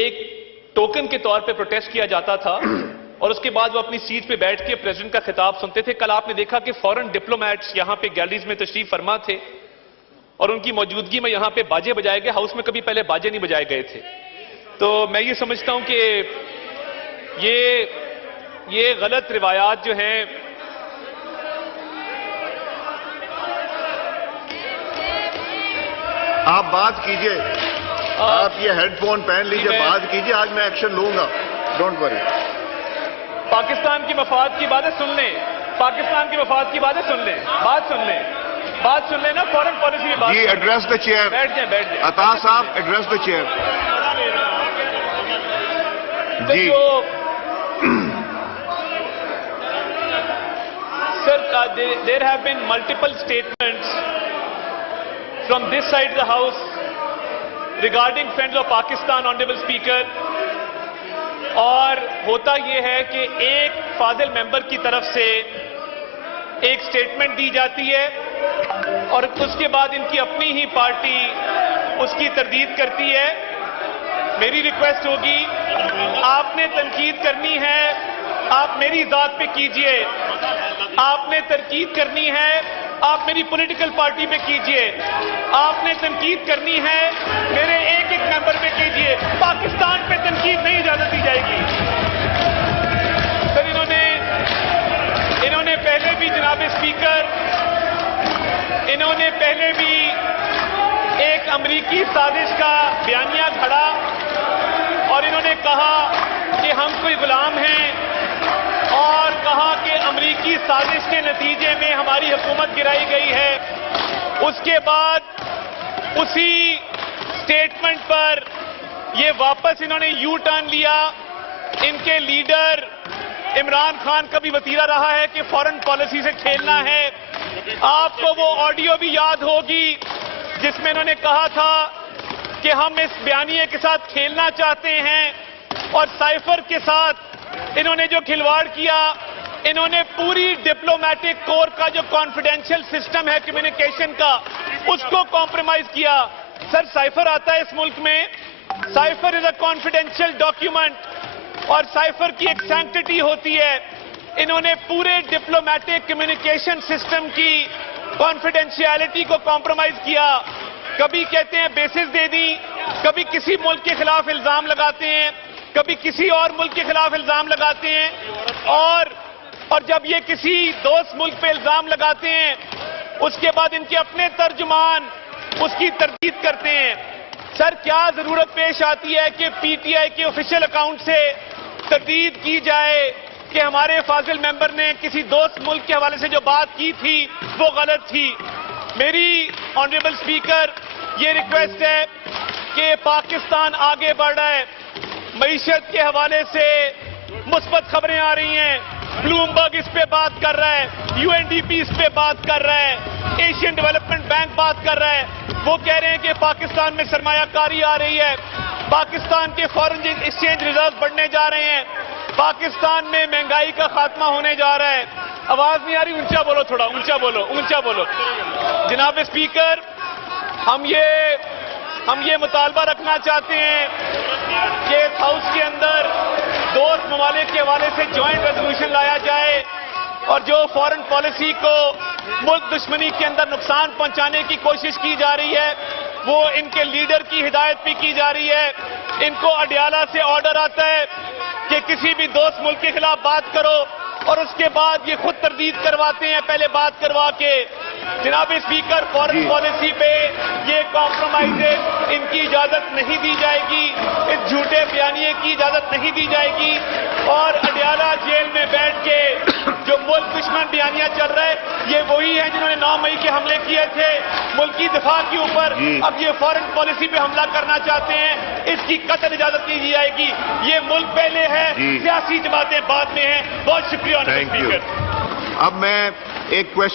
ایک ٹوکن کے طور پہ پروٹیسٹ کیا جاتا تھا اور اس کے بعد وہ اپنی سیٹ پہ بیٹھ کے پریزیڈنٹ کا خطاب سنتے تھے. کل آپ نے دیکھا کہ فورن ڈپلومیٹس یہاں پہ گیلریز میں تشریف فرما تھے اور ان کی موجودگی میں یہاں پہ باجے بجائے گئے. ہاؤس میں کبھی پہلے باجے نہیں بجائے گئے تھے. تو میں یہ سمجھتا ہوں کہ یہ غلط روایات جو ہیں آپ بات کیجئے, آپ یہ ہیڈ فون پہن لیجئے, بات کیجئے. آج میں ایکشن لوں گا, ڈونٹ وری. پاکستان کی مفاد کی باتیں سن لیں, پاکستان کی مفاد کی باتیں سن لیں, بات سن لیں نا. فورن پالیسی میں بات جی ایڈریس دا چیئر. بیٹھ جائیں. عطا صاحب ایڈریس دا چیئر. جی sir, there have been multiple statements from this side of the house regarding Friends of Pakistan, Honorable Speaker. اور ہوتا یہ ہے کہ ایک فاضل ممبر کی طرف سے ایک سٹیٹمنٹ دی جاتی ہے اور اس کے بعد ان کی اپنی ہی پارٹی اس کی تردید کرتی ہے. میری ریکویسٹ ہوگی, آپ نے تنقید کرنی ہے آپ میری ذات پہ کیجئے, آپ نے تنقید کرنی ہے آپ میری پولیٹیکل پارٹی پہ کیجئے, آپ نے تنقید کرنی ہے میرے ایک ممبر پہ کیجئے. پاکستان پہ تنقید نہیں اجازت دی جائے گی. سر, انہوں نے پہلے بھی جناب اسپیکر, انہوں نے پہلے بھی ایک امریکی سازش کا بیانیہ گھڑا اور انہوں نے کہا کہ ہم کوئی غلام ہیں اور کہا کہ امریکی سازش کے نتیجے میں ہماری حکومت گرائی گئی ہے. اس کے بعد اسی سٹیٹمنٹ پر یہ واپس انہوں نے یو ٹرن لیا. ان کے لیڈر عمران خان کا بھی وتیرہ رہا ہے کہ فورن پالیسی سے کھیلنا ہے. آپ کو وہ آڈیو بھی یاد ہوگی جس میں انہوں نے کہا تھا کہ ہم اس بیانیے کے ساتھ کھیلنا چاہتے ہیں, اور سائفر کے ساتھ انہوں نے جو کھلواڑ کیا, انہوں نے پوری ڈپلومیٹک کور کا جو کانفیڈینشیل سسٹم ہے کمیونیکیشن کا, اس کو کمپرومائز کیا. سر, سائفر آتا ہے اس ملک میں, سائفر از اے کانفیڈینشیل ڈاکیومنٹ اور سائفر کی ایک سینکٹیٹی ہوتی ہے. انہوں نے پورے ڈپلومیٹک کمیونیکیشن سسٹم کی کانفیڈینشیلٹی کو کمپرومائز کیا. کبھی کہتے ہیں بیسز دے دی, کبھی کسی ملک کے خلاف الزام لگاتے ہیں, کبھی کسی اور ملک کے خلاف الزام لگاتے ہیں, اور جب یہ کسی دوست ملک پہ الزام لگاتے ہیں اس کے بعد ان کے اپنے ترجمان اس کی تردید کرتے ہیں. سر, کیا ضرورت پیش آتی ہے کہ پی ٹی آئی کے آفیشیل اکاؤنٹ سے تردید کی جائے کہ ہمارے فاضل ممبر نے کسی دوست ملک کے حوالے سے جو بات کی تھی وہ غلط تھی. میری آنریبل اسپیکر یہ ریکویسٹ ہے کہ پاکستان آگے بڑھ رہا ہے, معیشت کے حوالے سے مثبت خبریں آ رہی ہیں. بلومبرگ اس پہ بات کر رہا ہے, یو این ڈی پی اس پہ بات کر رہا ہے, ایشین ڈیولپمنٹ بینک بات کر رہا ہے. وہ کہہ رہے ہیں کہ پاکستان میں سرمایہ کاری آ رہی ہے, پاکستان کے فارن ایکسچینج ریزرو بڑھنے جا رہے ہیں, پاکستان میں مہنگائی کا خاتمہ ہونے جا رہا ہے. آواز نہیں آ رہی, اونچا بولو, تھوڑا اونچا بولو, اونچا بولو. جناب اسپیکر, ہم یہ مطالبہ رکھنا چاہتے ہیں کہ اس ہاؤس کے اندر دوست ممالک کے حوالے سے جوائنٹ ریزولوشن لایا جائے اور جو فورن پالیسی کو ملک دشمنی کے اندر نقصان پہنچانے کی کوشش کی جا رہی ہے وہ ان کے لیڈر کی ہدایت بھی کی جا رہی ہے. ان کو اڈیالہ سے آرڈر آتا ہے کہ کسی بھی دوست ملک کے خلاف بات کرو اور اس کے بعد یہ خود تردید کرواتے ہیں پہلے بات کروا کے. جناب اسپیکر, فورن پالیسی پہ یہ کمپرومائز ان کی اجازت نہیں دی جائے گی, اس جھوٹے بیانیے کی اجازت نہیں دی جائے گی. اور اڈیالہ جیل میں بیٹھ کے جو ملک دشمن بیانیہ چل رہا ہے یہ وہی ہیں جنہوں نے 9 مئی کے حملے کیے تھے ملکی دفاع کے اوپر. اب یہ فورن پالیسی پہ حملہ کرنا چاہتے ہیں, اس کی قطعی اجازت نہیں دی جائے گی. یہ ملک پہلے ہے, سیاسی جماعتیں بعد میں ہیں. بہت شکریہ. اب میں ایک کوشچن